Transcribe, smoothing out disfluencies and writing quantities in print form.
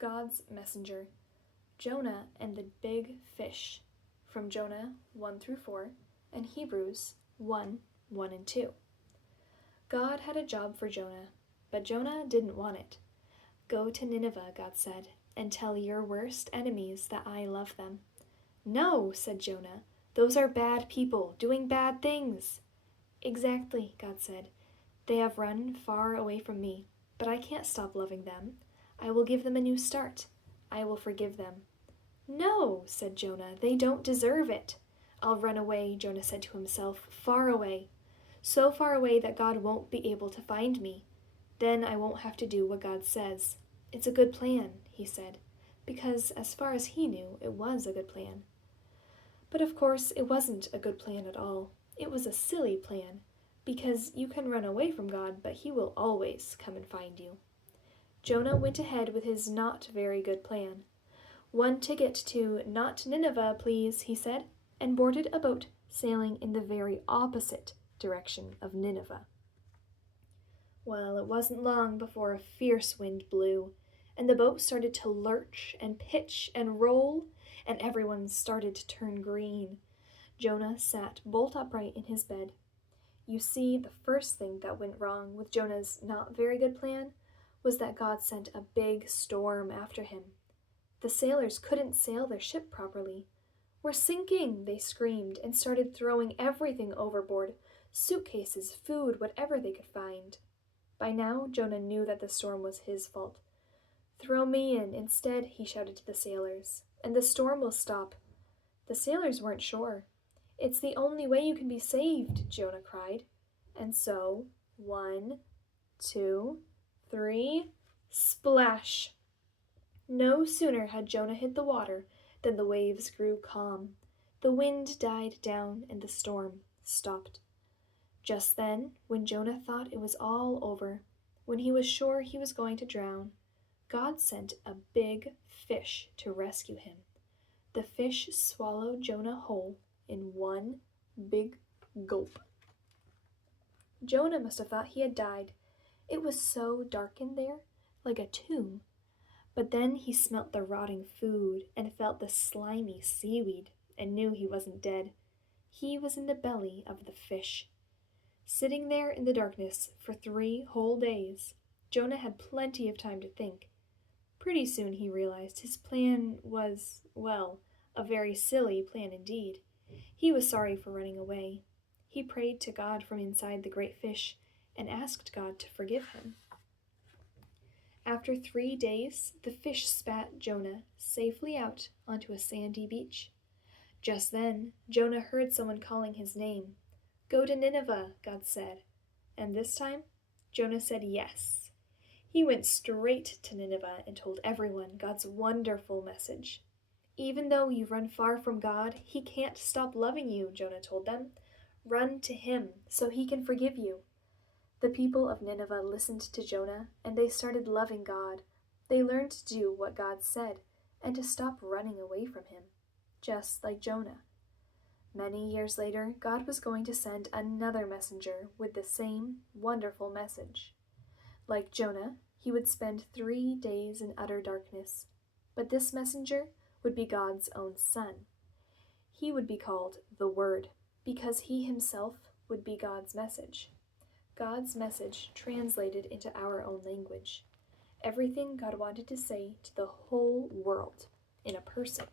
God's messenger, Jonah and the big fish, from Jonah 1 through 4, and Hebrews 1, 1 and 2. God had a job for Jonah, but Jonah didn't want it. Go to Nineveh, God said, and tell your worst enemies that I love them. No, said Jonah, those are bad people doing bad things. Exactly, God said. They have run far away from me, but I can't stop loving them. I will give them a new start. I will forgive them. No, said Jonah, they don't deserve it. I'll run away, Jonah said to himself, far away. So far away that God won't be able to find me. Then I won't have to do what God says. It's a good plan, he said, because as far as he knew, it was a good plan. But of course, it wasn't a good plan at all. It was a silly plan, because you can run away from God, but he will always come and find you. Jonah went ahead with his not very good plan. One ticket to not Nineveh, please, he said, and boarded a boat sailing in the very opposite direction of Nineveh. Well, it wasn't long before a fierce wind blew, and the boat started to lurch and pitch and roll, and everyone started to turn green. Jonah sat bolt upright in his bed. You see, the first thing that went wrong with Jonah's not very good plan was that God sent a big storm after him. The sailors couldn't sail their ship properly. We're sinking, they screamed, and started throwing everything overboard, suitcases, food, whatever they could find. By now, Jonah knew that the storm was his fault. Throw me in instead, he shouted to the sailors, and the storm will stop. The sailors weren't sure. It's the only way you can be saved, Jonah cried. And so, 1, 2, 3, splash! No sooner had Jonah hit the water than the waves grew calm. The wind died down and the storm stopped. Just then, when Jonah thought it was all over, when he was sure he was going to drown, God sent a big fish to rescue him. The fish swallowed Jonah whole in one big gulp. Jonah must have thought he had died. It was so dark in there, like a tomb. But then he smelt the rotting food and felt the slimy seaweed and knew he wasn't dead. He was in the belly of the fish. Sitting there in the darkness for 3 whole days, Jonah had plenty of time to think. Pretty soon he realized his plan was, well, a very silly plan indeed. He was sorry for running away. He prayed to God from inside the great fish and asked God to forgive him. After 3 days, the fish spat Jonah safely out onto a sandy beach. Just then, Jonah heard someone calling his name. Go to Nineveh, God said. And this time, Jonah said yes. He went straight to Nineveh and told everyone God's wonderful message. Even though you've run far from God, he can't stop loving you, Jonah told them. Run to him so he can forgive you. The people of Nineveh listened to Jonah, and they started loving God. They learned to do what God said and to stop running away from him, just like Jonah. Many years later, God was going to send another messenger with the same wonderful message. Like Jonah, he would spend 3 days in utter darkness, but this messenger would be God's own Son. He would be called the Word, because he himself would be God's message. God's message translated into our own language. Everything God wanted to say to the whole world in a person.